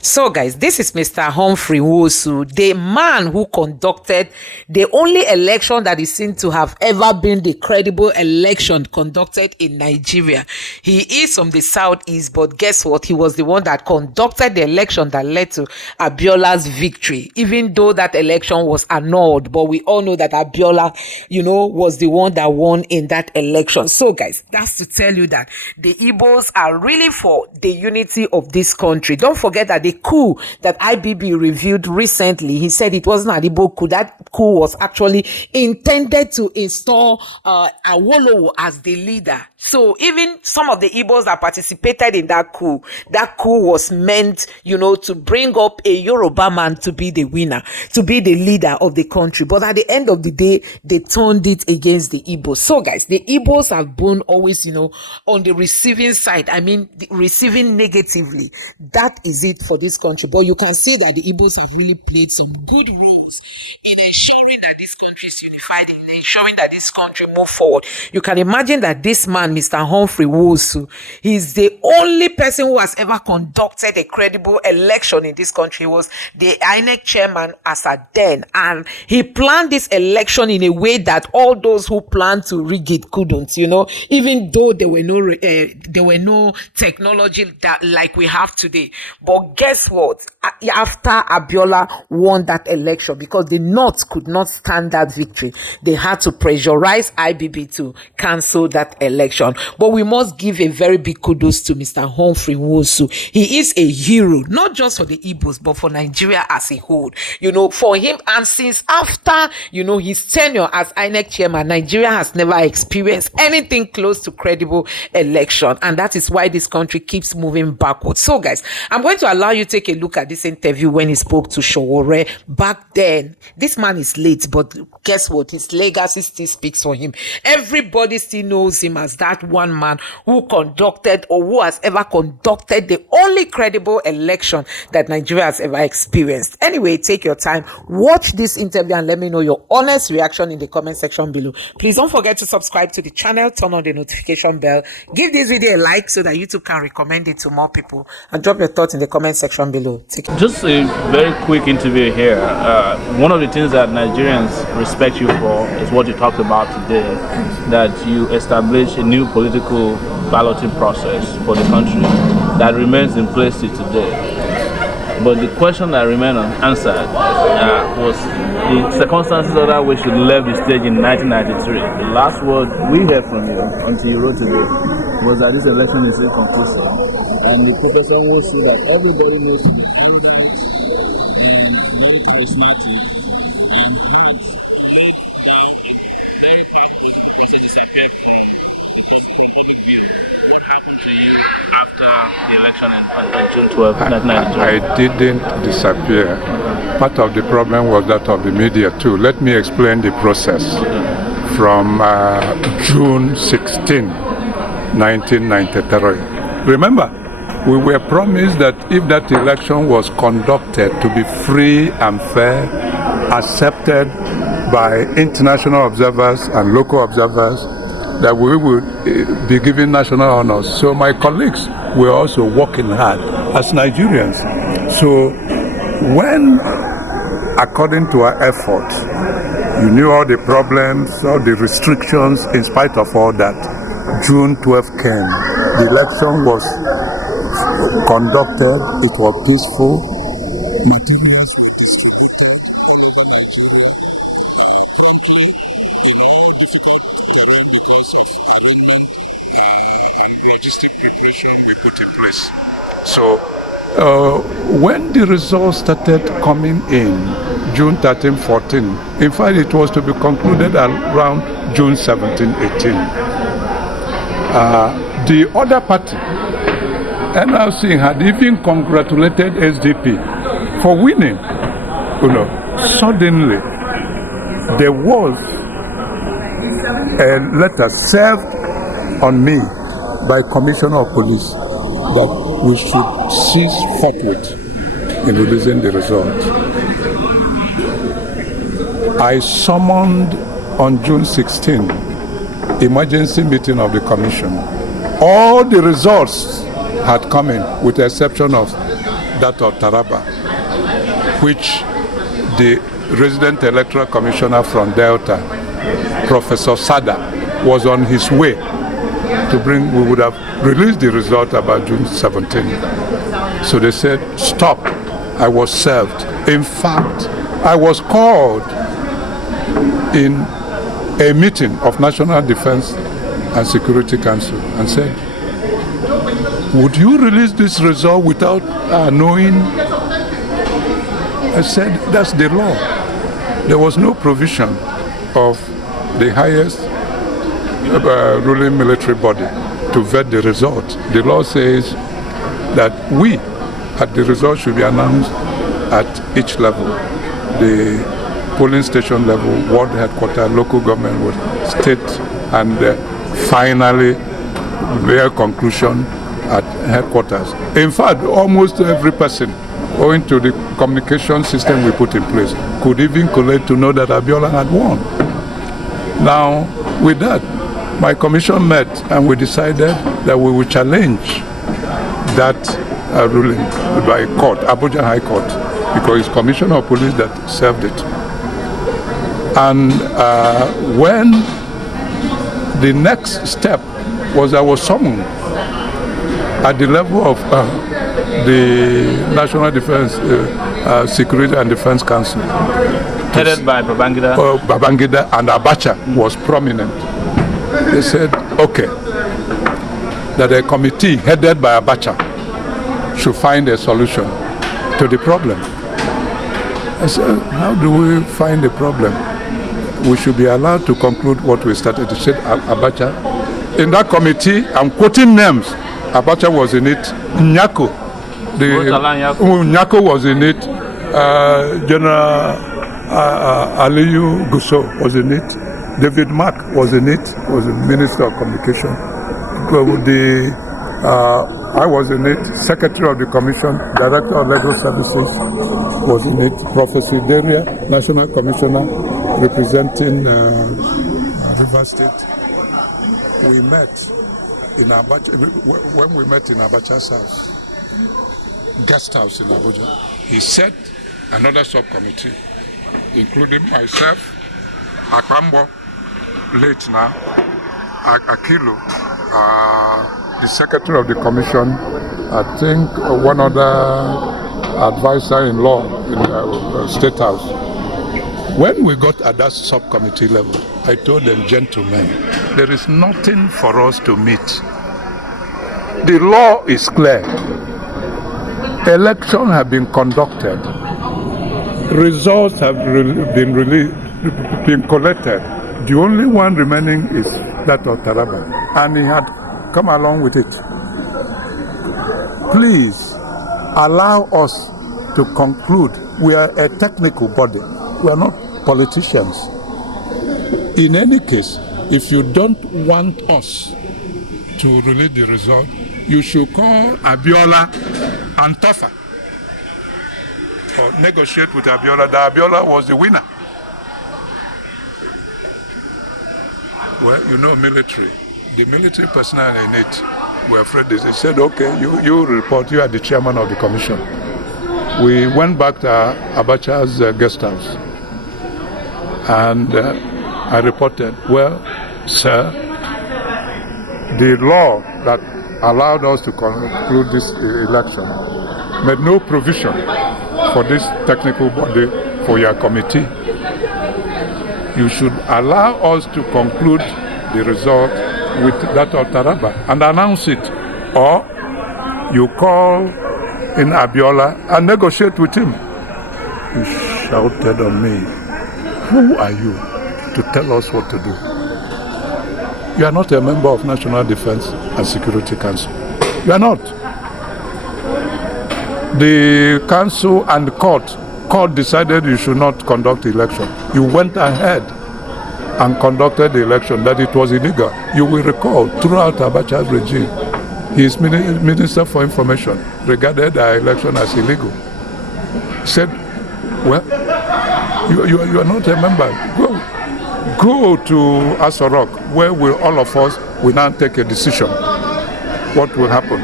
So, guys, this is Mr. Humphrey Nwosu, the man who conducted the only election that is seen to have ever been the credible election conducted in Nigeria. He is from the southeast, but guess what? He was the one that conducted the election that led to Abiola's victory, even though that election was annulled. But we all know that Abiola, was the one that won in that election. So, guys, that's to tell you that the Igbos are really for the unity of this country. Don't forget that the coup that IBB reviewed recently, he said it wasn't an Igbo coup. That coup was actually intended to install Awolowo as the leader. So even some of the Igbos that participated in that coup was meant, to bring up a Yoruba man to be the winner, to be the leader of the country. But at the end of the day, they turned it against the Igbos. So guys, the Igbos have been always, on the receiving side. I mean, receiving negatively. That is it for this country. But you can see that the Igbos have really played some good roles in ensuring that this country is unified, in ensuring that this country move forward. You can imagine that this man, Mr. Humphrey Nwosu, he's the only person who has ever conducted a credible election in this country. He was the INEC chairman as at then, and he planned this election in a way that all those who planned to rig it couldn't. Even though there were no technology that like we have today. But guess what? After Abiola won that election, because the North could not stand that victory, they had to pressurize IBB to cancel that election. But we must give a very big kudos to Mr. Humphrey Nwosu. He is a hero, not just for the Igbos, but for Nigeria as a whole. For him, and since after, his tenure as INEC chairman, Nigeria has never experienced anything close to credible election. And that is why this country keeps moving backwards. So guys, I'm going to allow you to take a look at this interview when he spoke to Sowore back then. This man is late, but guess what? His legacy still speaks for him. Everybody still knows him as that one man who conducted, or who has ever conducted, the only credible election that Nigeria has ever experienced. Anyway, take your time, watch this interview, and let me know your honest reaction in the comment section below. Please don't forget to subscribe to the channel, turn on the notification bell, give this video a like so that YouTube can recommend it to more people, and drop your thoughts in the comment section below. Take it. Just a very quick interview here. One of the things that Nigerians respect you for is what you talked about today, that you establish a new political balloting process for the country that remains in place till today. But the question that remained unanswered was the circumstances under which you left the stage in 1993. The last word we heard from you until you wrote today was that this election is inconclusive. And the professor will say that everybody knows I didn't disappear. Part of the problem was that of the media too. Let me explain the process. From June 16, 1993. Remember, we were promised that if that election was conducted to be free and fair, accepted by international observers and local observers, that we would be given national honors. So my colleagues were also working hard as Nigerians. So when, according to our effort, you knew all the problems, all the restrictions, in spite of all that, June 12th came. The election was conducted, it was peaceful, materials were distributed all over Nigeria, promptly in more difficult terrain because of arrangement and logistic preparation we put in place. So when the results started coming in, June 13, 14, in fact it was to be concluded around June 17, 18. The other party, NRC, had even congratulated SDP for winning. Suddenly there was a letter served on me by Commissioner of Police that we should cease forthwith in releasing the result. I summoned on June 16 emergency meeting of the commission. All the results had come in, with the exception of that of Taraba, which the resident electoral commissioner from Delta, Professor Sada, was on his way to bring. We would have released the result about June 17. So they said, stop. I was served. In fact, I was called in a meeting of National Defense and Security Council and said, would you release this result without knowing? I said, that's the law. There was no provision of the highest ruling military body to vet the result. The law says that the result should be announced at each level. The polling station level, ward headquarters, local government, state, and finally their conclusion at headquarters. In fact, almost every person, owing to the communication system we put in place, could even collate to know that Abiola had won. Now, with that, my commission met and we decided that we would challenge that ruling by court, Abuja High Court, because it's Commissioner of Police that served it. And when the next step was, I was summoned at the level of the National Defense Security and Defense Council. Headed by Babangida? Babangida and Abacha was prominent. They said, okay, that a committee headed by Abacha should find a solution to the problem. I said, how do we find a problem? We should be allowed to conclude what we started. They said, Abacha. In that committee, I'm quoting names. Abacha was in it. Nyako. Nyako was in it. General Aliyu Gusso was in it. David Mark was in it. Was the Minister of Communication. I was in it. Secretary of the Commission, Director of Legal Services was in it. Professor Deria, National Commissioner representing Rivers State. We met in Abacha. When we met in Abacha's house, guest house in Abuja, he set another subcommittee, including myself, Akambo, late now, Akilu, the Secretary of the Commission, I think one other advisor in law in the State House. When we got at that subcommittee level, I told them, gentlemen, there is nothing for us to meet. The law is clear. Elections have been conducted. Results have been collected. The only one remaining is that of Taraba. And he had come along with it. Please allow us to conclude. We are a technical body. We are not politicians. In any case, if you don't want us to release the result, you should call Abiola and Tofa or negotiate with Abiola. That Abiola was the winner. Well, you know, military. The military personnel in it were afraid. They said, okay, you report, you are the chairman of the commission. We went back to Abacha's guest house. And I reported, well, sir, the law that allowed us to conclude this election made no provision for this technical body, for your committee. You should allow us to conclude the result with that of Taraba and announce it. Or you call in Abiola and negotiate with him. He shouted on me, who are you to tell us what to do? You are not a member of National Defense and Security Council. You are not. The council and the court decided you should not conduct the election. You went ahead and conducted the election, that it was illegal. You will recall, throughout Abacha's regime, his Minister for Information regarded our election as illegal. He said, well, you are not a member. Go to Asorok, where all of us will now take a decision. What will happen?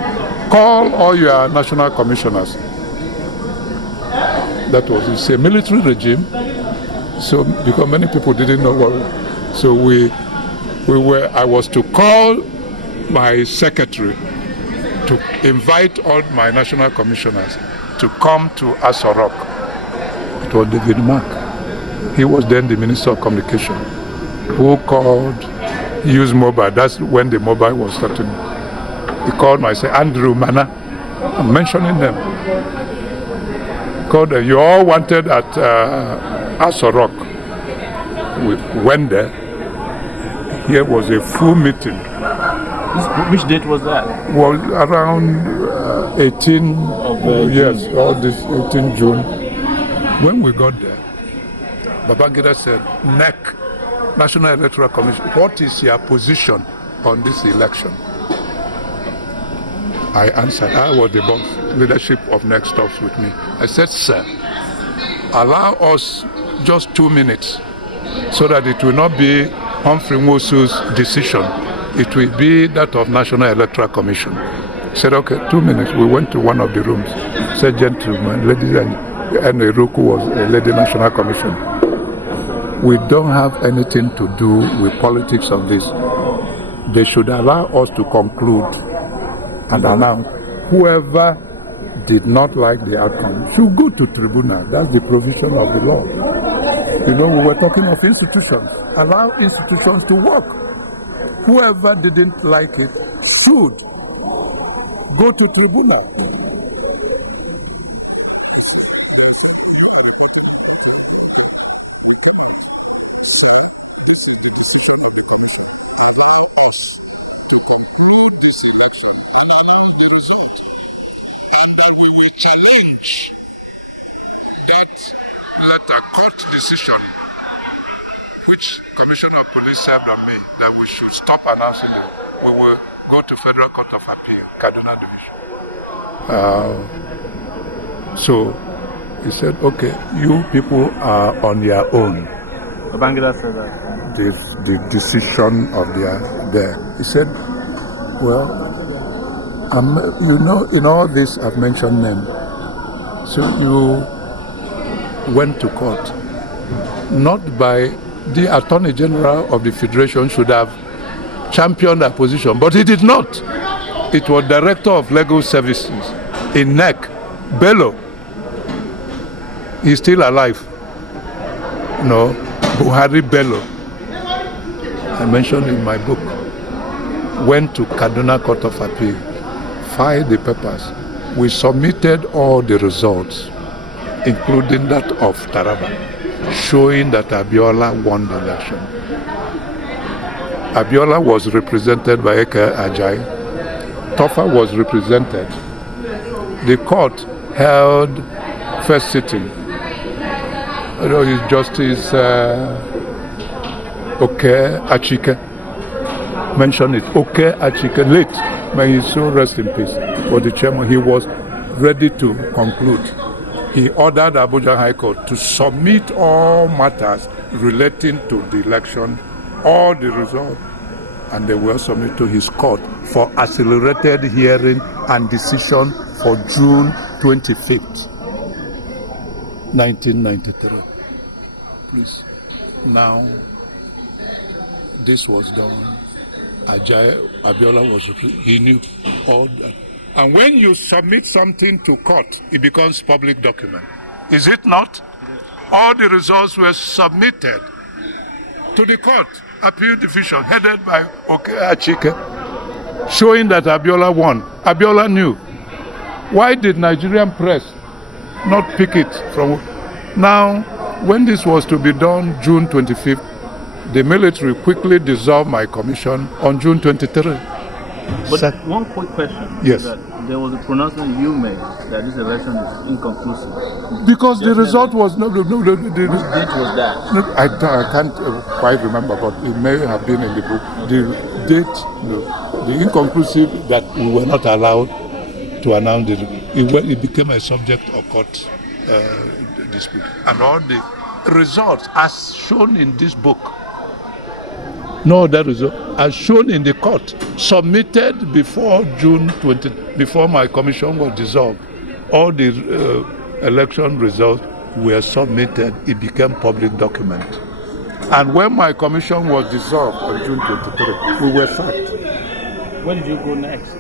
Call all your national commissioners That was, it's a military regime. So because many people didn't know what, so I was to call my secretary to invite all my national commissioners to come to Aso Rock. It was David Mark. He was then the Minister of Communication, who called, used mobile. That's when the mobile was starting. He called myself, Andrew Mana. I'm mentioning them. Called, you all wanted at Aso Rock. We went there. Here was a full meeting. Which date was that? Was around 18 yes, all this 18 June. When we got there, Babangida said, NEC, National Electoral Commission, what is your position on this election? I answered, I was the boss, leadership of NEC stops with me. I said, sir, allow us just 2 minutes so that it will not be Humphrey Nwosu's decision. It will be that of National Electoral Commission. He said, okay, 2 minutes. We went to one of the rooms. He said, gentlemen, ladies and Eruku was a lady National Commission. We don't have anything to do with politics of this. They should allow us to conclude and announce whoever did not like the outcome should go to tribunal. That's the provision of the law. You know, we were talking of institutions. Allow institutions to work. Whoever didn't like it should go to tribunal. Commissioner of Police served on me that we should stop announcing it. We will go to Federal Court of Appeal, Kaduna Division. So he said, okay, you people are on your own. Babangida said that. The decision of there. He said, well, you know, in all this I've mentioned names. So you went to court, not by the Attorney General of the Federation should have championed that position, but he did not. It was Director of Legal Services in NEC, Bello. He's still alive. No, Buhari Bello. I mentioned in my book. Went to Kaduna Court of Appeal, filed the papers. We submitted all the results, including that of Taraba, showing that Abiola won the election. Abiola was represented by Eke Ajayi. Tofa was represented. The court held first sitting. His Justice Oke Achike mentioned it. Oke Achike, late, may his soul rest in peace. For the chairman, he was ready to conclude. He ordered Abuja High Court to submit all matters relating to the election, all the results, and they were submitted to his court for accelerated hearing and decision for June 25th, 1993. Please. Now, this was done. Abiola was, he knew all that. And when you submit something to court, it becomes public document. Is it not? All the results were submitted to the court, appeal division, headed by Oke Achike, showing that Abiola won. Abiola knew. Why did Nigerian press not pick it from? Now, when this was to be done, June 25th, the military quickly dissolved my commission on June 23rd. But one quick question. Yes. That there was a pronouncement you made that this election is inconclusive. Because the result was no. Which date was that? I can't quite remember, but it may have been in the book. The date, the inconclusive that we were not allowed to announce it became a subject of court dispute, and all the results as shown in this book. No other result as shown in the court, submitted before June 20, before my commission was dissolved. All the election results were submitted, it became public document. And when my commission was dissolved on June 23, we were sacked. Where did you go next?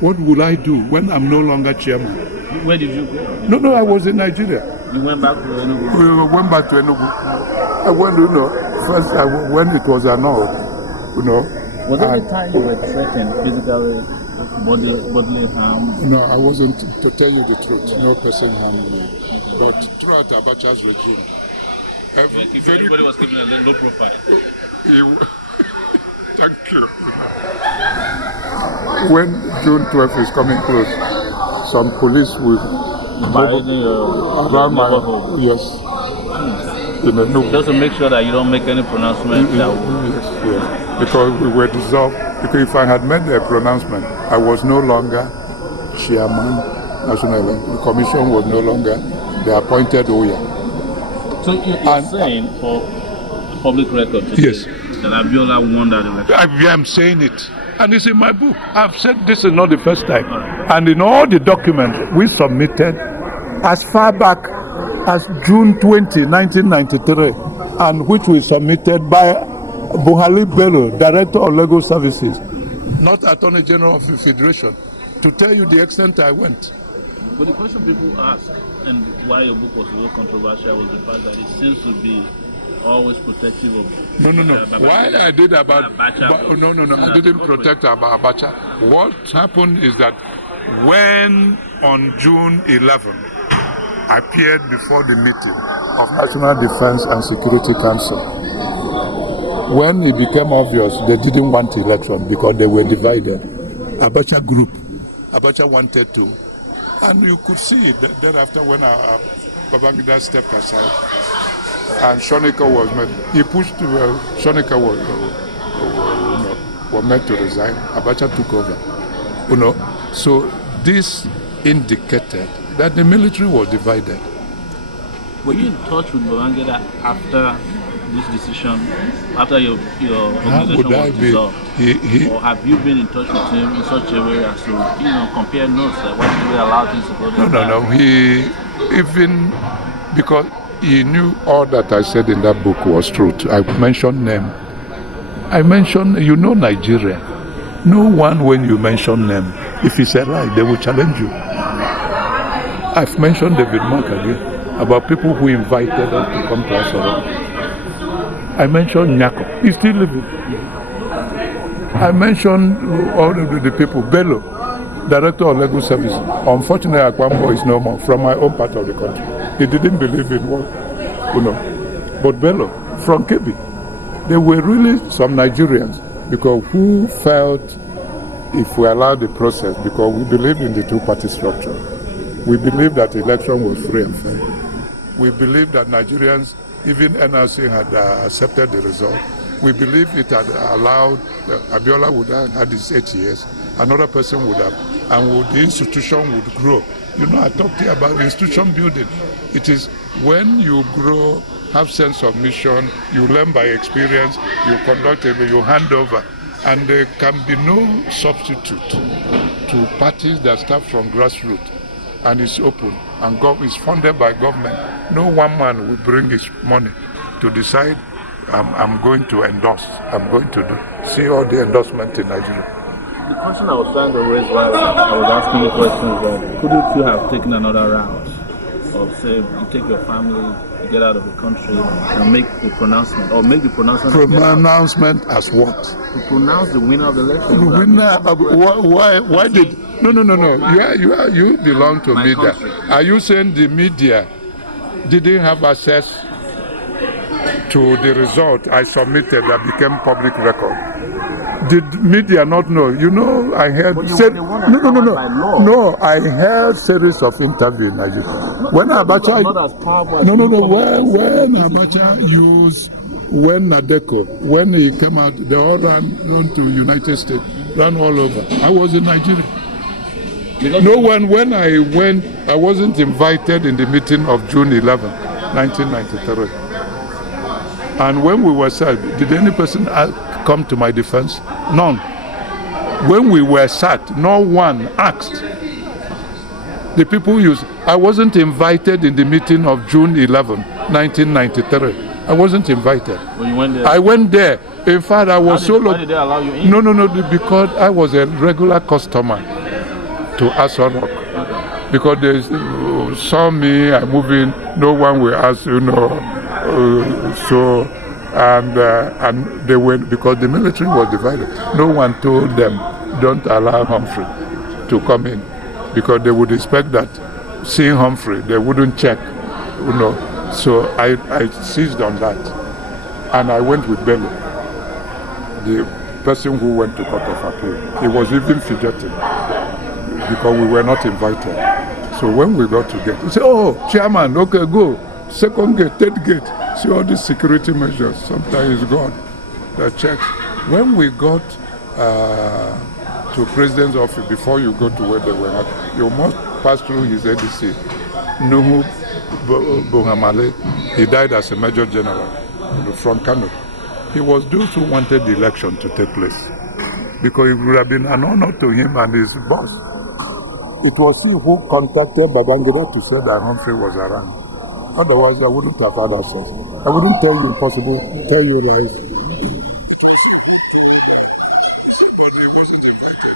What will I do when I'm no longer chairman? Where did you go? No, I was in Nigeria. You went back to Enugu? We went back to Enugu. I went, first when it was annulled, Was there any time you were threatened physically, bodily harm? No, I wasn't, to tell you the truth. No person harmed me. But throughout Abacha's regime, everybody was keeping a low profile. Thank you. When June 12th is coming close, some police will around my home. Yes. Just to make sure that you don't make any pronouncement. Yes. Because we were dissolved. Because if I had made a pronouncement, I was no longer chairman, National Electoral Commission was no longer the appointed Oya. So you're saying for public record that Abiola won that election? I'm saying it. And it's in my book. I've said this is not the first time. And in all the documents we submitted as far back as June 20, 1993, and which we submitted by Buhari Bello, Director of Legal Services, not Attorney General of the Federation, to tell you the extent I went. But the question people ask, and why your book was so controversial, was the fact that it seems to be always protective of... No. Why I did about... No. I didn't protect about Abacha. What happened is that when on June 11, I appeared before the meeting of National Defense and Security Council, when it became obvious they didn't want election because they were divided, Abacha group, Abacha wanted to. And you could see it thereafter when Babangida stepped aside and Shonika was met. He pushed, Shonika was meant to resign. Abacha took over. So this indicated that the military was divided. Were you in touch with Babangida after this decision, after your organization was dissolved? Or have you been in touch with him in such a way as to compare notes? Like why did we allow things to go down? No. He even because he knew all that I said in that book was truth. I mentioned name. I mentioned Nigeria. No one when you mention name, if it's a lie, they will challenge you. I've mentioned David Mark again about people who invited us to come to Asoro. I mentioned Nyako. He's still living. I mentioned all of the people. Bello, Director of Legal Services. Unfortunately, Akwambo is no more from my own part of the country. He didn't believe in what, But Bello, from Kebbi, there were really some Nigerians because who felt if we allowed the process, because we believe in the two-party structure. We believe that the election was free and fair. We believe that Nigerians, even NRC had accepted the result. We believe it had allowed, Abiola would have had his 8 years, another person would have, and the institution would grow. I talked here about institution building. It is when you grow, have sense of mission, you learn by experience, you conduct it, you hand over, and there can be no substitute to parties that start from grassroots. And it's open and is funded by government. No one man will bring his money to decide I'm going to endorse. I'm going to see all the endorsement in Nigeria. The question I was trying to raise while I was asking you questions that couldn't you have taken another round of say you take your family, you get out of the country and make the pronouncement or make the pronouncement? Pronouncement as what? To pronounce the winner of the election. The winner? Why did? No. You belong to media. Are you saying the media didn't have access to the result I submitted that became public record? Did media not know? I heard. No. I heard series of interviews in Nigeria. When Abacha, when Abacha used, when Nadeko, when he came out, they all ran to United States, ran all over. I was in Nigeria. No one, when I went, I wasn't invited in the meeting of June 11, 1993. And when we were sacked, did any person come to my defense? None. When we were sacked, no one asked The people I wasn't invited in the meeting of June 11, 1993. I wasn't invited. When you went there? I went there. In fact, I was Why did they allow you in? No, because I was a regular customer to Aso Rock. Because they saw me, I move in, no one will ask, and they went, because the military was divided. No one told them, don't allow Humphrey to come in, because they would expect that seeing Humphrey, they wouldn't check, So I seized on that, and I went with Bello, the person who went to Court of Appeal. He was even fidgeting because we were not invited. So when we got to gate, he said, "Oh, chairman, okay, go. Second gate, third gate. See all these security measures. Sometimes it's gone. The checks." When we got to president's office, before you go to where they were at, you must pass through his ADC. Nuhu Bohamale, he died as a major general from Kanu. He was those who wanted the election to take place, because it would have been an honor to him and his boss. It was he who contacted Babangida to say that Humphrey was around. Otherwise, I wouldn't have had access. I wouldn't tell you impossible, tell you lies.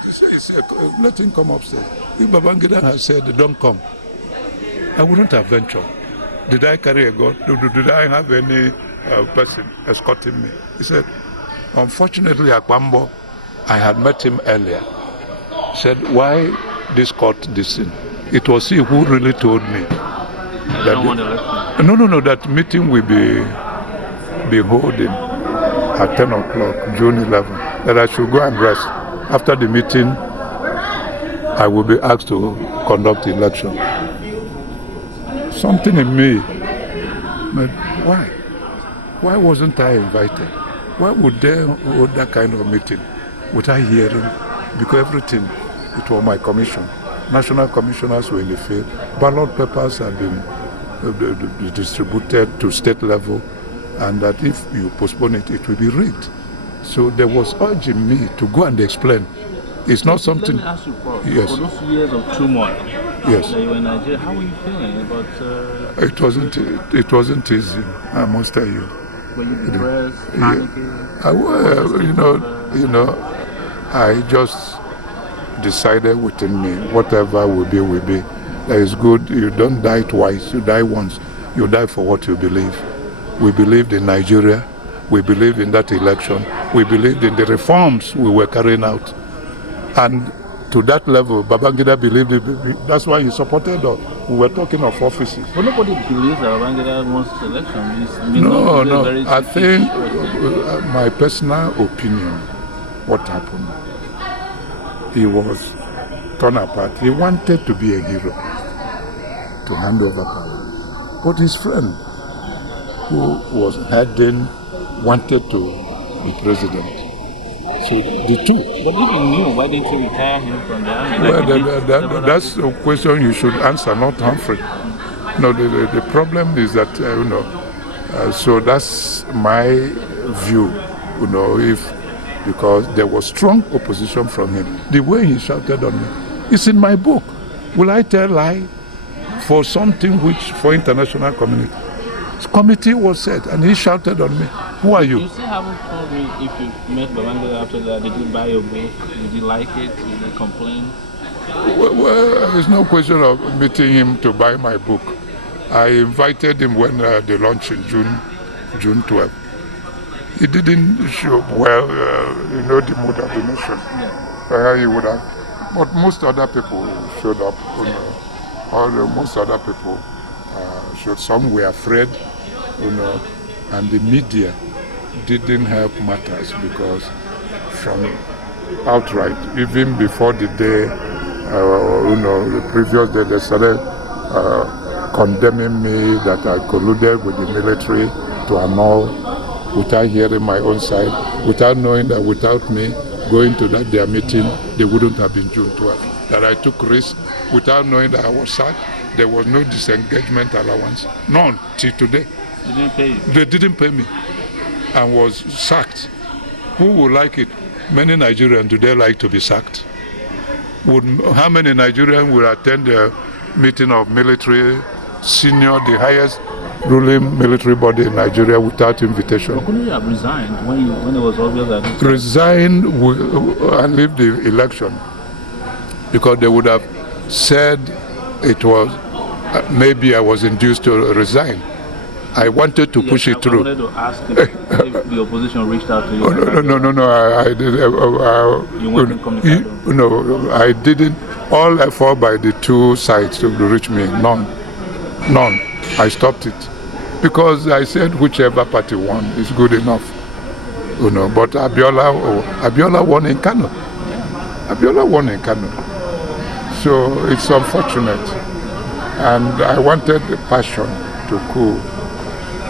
He said, let him come upstairs. If Babangida had said, don't come, I wouldn't have ventured. Did I carry a gun? Did I have any person escorting me? He said, unfortunately, at Bambo, I had met him earlier. He said, why this court this thing? It was he who really told me that that meeting will be holding at 10 o'clock, June 11, that I should go and rest. After the meeting, I will be asked to conduct the election. Something in me, but why? Why wasn't I invited? Why would they hold that kind of meeting without hearing? Because everything, it was my commission. National commissioners were in the field. Ballot papers have been distributed to state level, and that if you postpone it, it will be rigged. So there was urging me to go and explain. It's not something. Let me ask you, Paul, yes. For those years of turmoil, yes, that you were in Nigeria, how were you feeling about? It wasn't easy, I must tell you. Were you depressed, panicking? I just decided within me, whatever will be, will be. That is good. You don't die twice. You die once. You die for what you believe. We believed in Nigeria. We believed in that election. We believed in the reforms we were carrying out. And to that level, Babangida believed it. That's why he supported us. We were talking of offices. But nobody believes that Babangida wants the election. No. I think my personal opinion, what happened, he was torn apart. He wanted to be a hero, to hand over power. But his friend, who was heading, wanted to be president. So the two. But if you knew, why didn't you retire him from the army? That's a question you should answer, not Humphrey. No, the problem is that, so that's my view, because there was strong opposition from him. The way he shouted on me, it's in my book. Will I tell lie for something which, for international community? Committee was set, and he shouted on me. Who are you? You still haven't told me if you met Babangida after that. Did you buy your book? Did you like it? Did you complain? Well, there's no question of meeting him to buy my book. I invited him when they launched in June 12. He didn't show well, the mood of the nation. Yeah. He would have, but most other people showed up. Most other people showed. Some were afraid, and the media didn't help matters, because from outright, even before the day, the previous day, they started condemning me that I colluded with the military to annul, without hearing my own side, without knowing that without me going to their meeting, they wouldn't have been June 12th. That I took risk without knowing that I was sacked. There was no disengagement allowance, none till today. They didn't pay you? They didn't pay me, and was sacked. Who would like it? Many Nigerians, do they like to be sacked? How many Nigerians will attend meeting of military senior, the highest ruling military body in Nigeria without invitation. But couldn't you have resigned when it was obvious that Resign and leave the election, because they would have said it was maybe I was induced to resign. I wanted to push it through. I wanted to ask if the opposition reached out to you. No. I did. You weren't in communication? No, I didn't. All effort by the two sides to reach me, none. I stopped it because I said whichever party won is good enough. But Abiola won in Kanu. Abiola won in Kanu. So it's unfortunate, and I wanted the passion to cool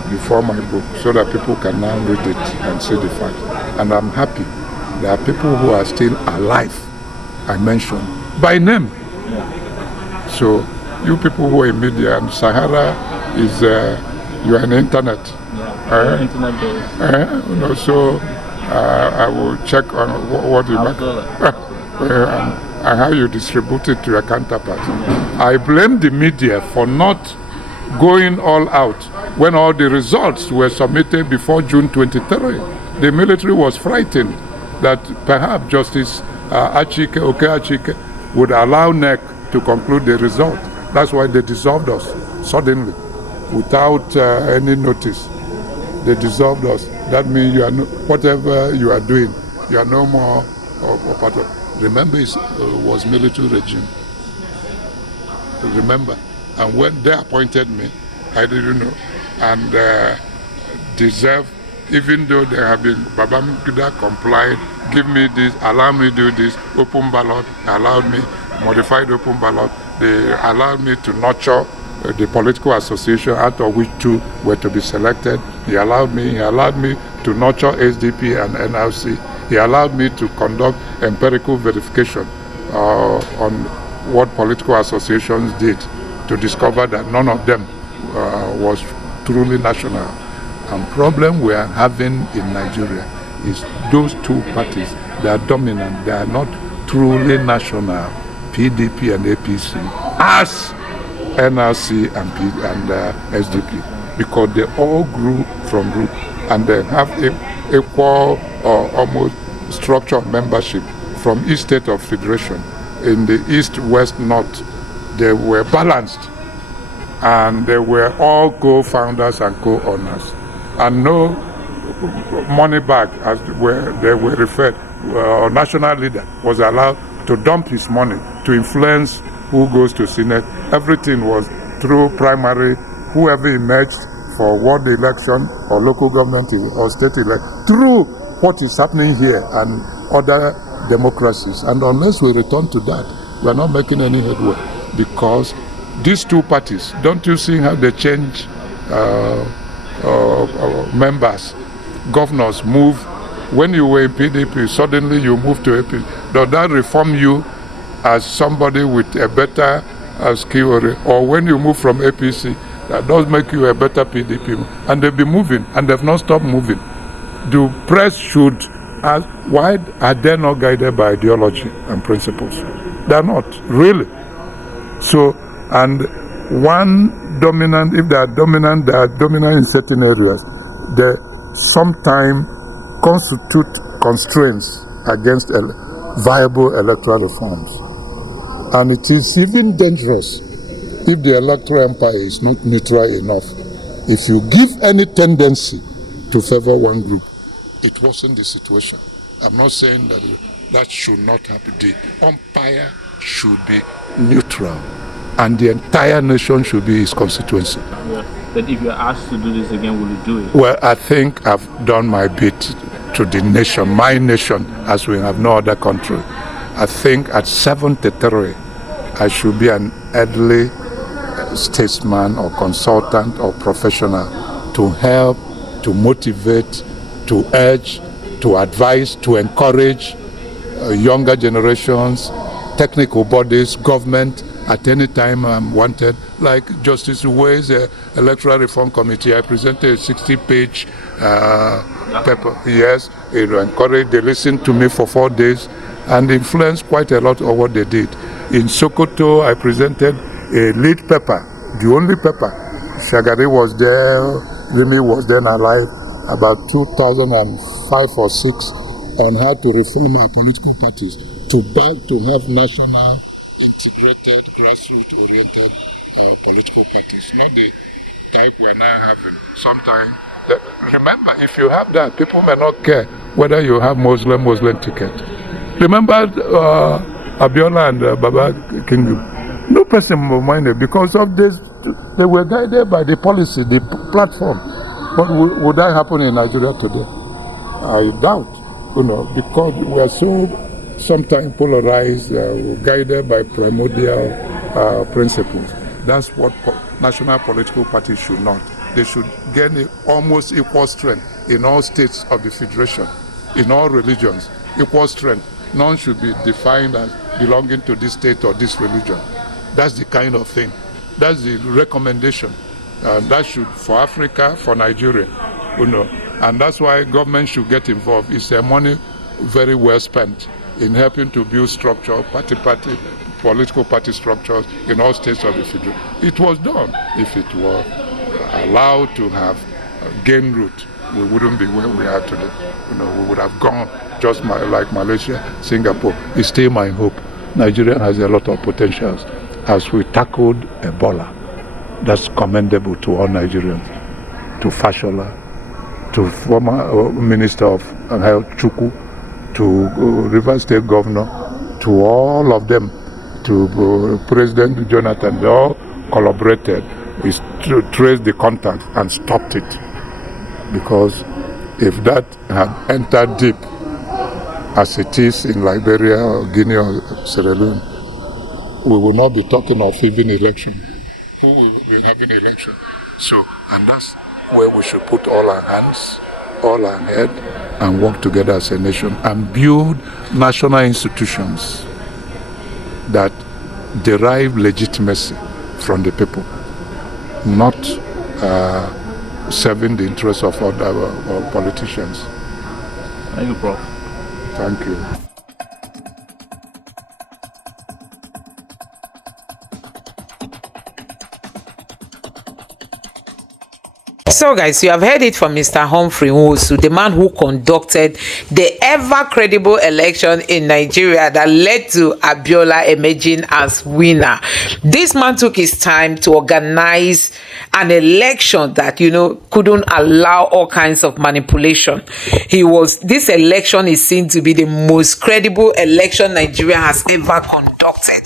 before my book so that people can now read it and see the fact. And I'm happy there are people who are still alive, I mentioned, by name. Yeah. So you people who are in media, and Sahara is, you are on the internet. Yeah, internet based. So I will check on what you make and how you distribute it to your counterparts. I blame the media for not going all out when all the results were submitted before June 23. The military was frightened that perhaps Justice Achike would allow NEC to conclude the result. That's why they dissolved us suddenly, without any notice. They dissolved us. That means whatever you are doing, you are no more a part of. Remember, it was military regime. Remember. And when they appointed me, I didn't know, and deserve, even though they have been, Babangida complied, give me this, allow me to do this, open ballot, allowed me, modified open ballot, they allowed me to nurture the political association, out of which two were to be selected. He allowed me to nurture SDP and NLC. He allowed me to conduct empirical verification on what political associations did, to discover that none of them was truly national. And problem we are having in Nigeria is those two parties, they are dominant, they are not truly national, PDP and APC, as NRC and SDP, because they all grew from root and they have equal or almost structure of membership from each state of federation. In the East, West, North, they were balanced, and they were all co-founders and co-owners, and no money bag, as they were referred. A national leader was allowed to dump his money to influence who goes to Senate. Everything was through primary, whoever emerged for ward election or local government or state election, through what is happening here and other democracies. And unless we return to that, we are not making any headway, because these two parties, don't you see how they change members, governors move? When you were in PDP, suddenly you move to AP. Does that reform you as somebody with a better skill? Or when you move from APC, that does make you a better PDP? And they've been moving, and they've not stopped moving. The press should ask, why are they not guided by ideology and principles? They're not, really. So, and one dominant, if they are dominant in certain areas. They sometimes constitute constraints against viable electoral reforms. And it is even dangerous if the electoral empire is not neutral enough. If you give any tendency to favor one group, it wasn't the situation. I'm not saying that that should not happen. The umpire should be neutral, and the entire nation should be his constituency. Yeah. That if you're asked to do this again, will you do it? Well, I think I've done my bit to the nation, my nation, as we have no other country. I think at 73, I should be an elderly statesman or consultant or professional to help, to motivate, to urge, to advise, to encourage younger generations, technical bodies, government. At any time I'm wanted, like Justice Uwe's Electoral Reform Committee, I presented a 60-page paper. Yes, encouraged, they listened to me for 4 days and influenced quite a lot of what they did. In Sokoto, I presented a lead pepper, the only pepper. Shagari was there, Rimi was then alive, about 2005 or 6, on how to reform our political parties to have national, integrated, grassroots-oriented political parties, not the type we're now having. Sometimes, remember, if you have that, people may not care whether you have Muslim ticket. Remember Abiola and Baba Kingdom. No person will mind it because of this. They were guided by the policy, the platform. But would that happen in Nigeria today? I doubt, because we are so sometimes polarized, guided by primordial principles. That's what national political parties should not. They should gain almost equal strength in all states of the federation, in all religions, equal strength. None should be defined as belonging to this state or this religion. That's the kind of thing. That's the recommendation. That should, for Africa, for Nigeria, and that's why government should get involved. It's money very well spent in helping to build structure, political party structures in all states of the federation. It was done. If it were allowed to have gained root, we wouldn't be where we are today. We would have gone just like Malaysia, Singapore. It's still my hope. Nigeria has a lot of potentials. As we tackled Ebola, that's commendable to all Nigerians, to Fashola, to former Minister of Health, Chukwu, to River State Governor, to all of them, to President Jonathan. They all collaborated, is to trace the contact and stopped it. Because if that had entered deep, as it is in Liberia or Guinea or Sierra Leone, we will not be talking of even election. Who will be having election? So, and that's where we should put all our hands, all our head, and work together as a nation and build national institutions that derive legitimacy from the people, not serving the interests of other politicians. Thank you, Prof. Thank you. So guys, you have heard it from Mr. Humphrey Nwosu, the man who conducted the ever credible election in Nigeria that led to Abiola emerging as winner. This man took his time to organize an election that, couldn't allow all kinds of manipulation. This election is seen to be the most credible election Nigeria has ever conducted.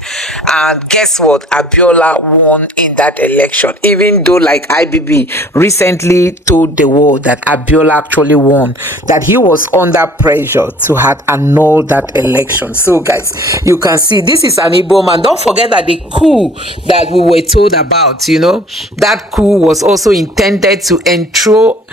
And guess what? Abiola won in that election, even though like IBB recently told the world that Abiola actually won, that he was under pressure to have annulled that election. So guys, you can see this is an Igbo man. Don't forget that the coup that we were told about, that coup was also intended to enthrone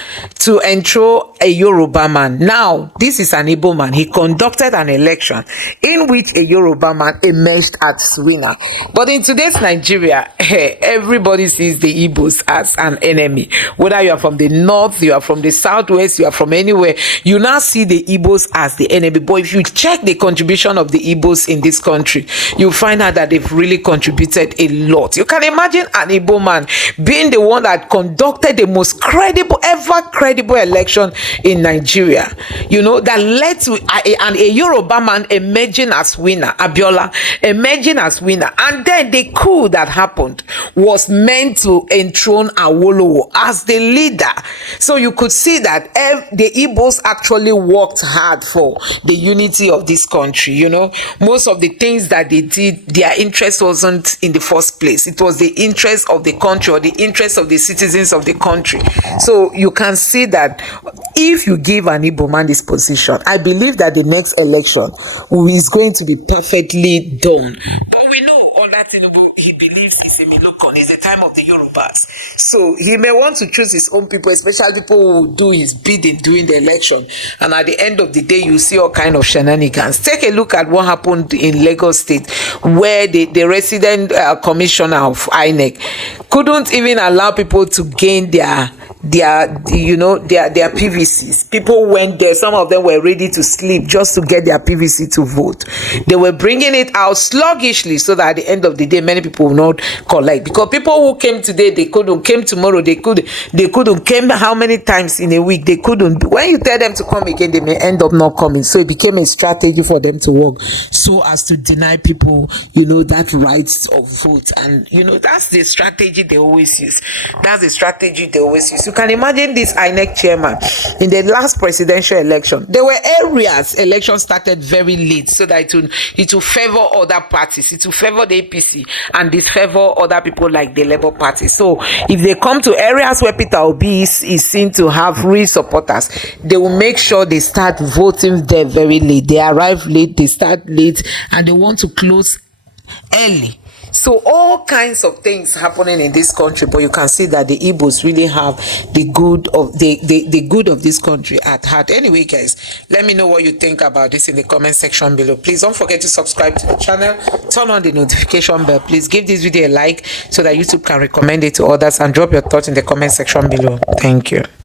a Yoruba man. Now, this is an Igbo man. He conducted an election in which a Yoruba man emerged as winner. But in today's Nigeria, everybody sees the Igbos as an enemy. Whether you are from the north, you are from the southwest, you are from anywhere, you now see the Igbos as the enemy. But if you check the contribution of the Igbos in this country, you find out that they've really contributed a lot. You can imagine an Igbo man being the one that conducted the most ever credible election in Nigeria, that led to a Yoruba man emerging as winner, Abiola emerging as winner. And then the coup that happened was meant to enthrone Awolowo as the leader. So you could see that the Igbos actually worked hard for the unity of this country. Most of the things that they did, their interest wasn't in the first place. It was the interest of the country or the interest of the citizens of the country. So you can see that if you give an Igbo man this position, I believe that the next election is going to be perfectly done. But we know under Tinubu, he believes it's a Milokon, it's the time of the Yorubas. So he may want to choose his own people, especially people who will do his bidding during the election. And at the end of the day, you see all kind of shenanigans. Take a look at what happened in Lagos State, where the resident commissioner of INEC couldn't even allow people to gain their their PVCs. People went there, some of them were ready to sleep just to get their PVC to vote. They were bringing it out sluggishly so that at the end of the day many people will not collect, because people who came today, they couldn't, came tomorrow, they couldn't, came how many times in a week, they couldn't. When you tell them to come again, they may end up not coming. So it became a strategy for them to work so as to deny people that rights of vote. And that's the strategy they always use. You can imagine this INEC chairman in the last presidential election. There were areas election started very late so that it will favor other parties, it will favor the APC and disfavor other people like the Labour Party. So if they come to areas where Peter Obi is seen to have real supporters, they will make sure they start voting there very late. They arrive late, they start late, and they want to close early. So all kinds of things happening in this country, but you can see that the Igbos really have the good of the good of this country at heart. Anyway, guys, let me know what you think about this in the comment section below. Please don't forget to subscribe to the channel, turn on the notification bell. Please give this video a like so that YouTube can recommend it to others, and drop your thoughts in the comment section below. Thank you.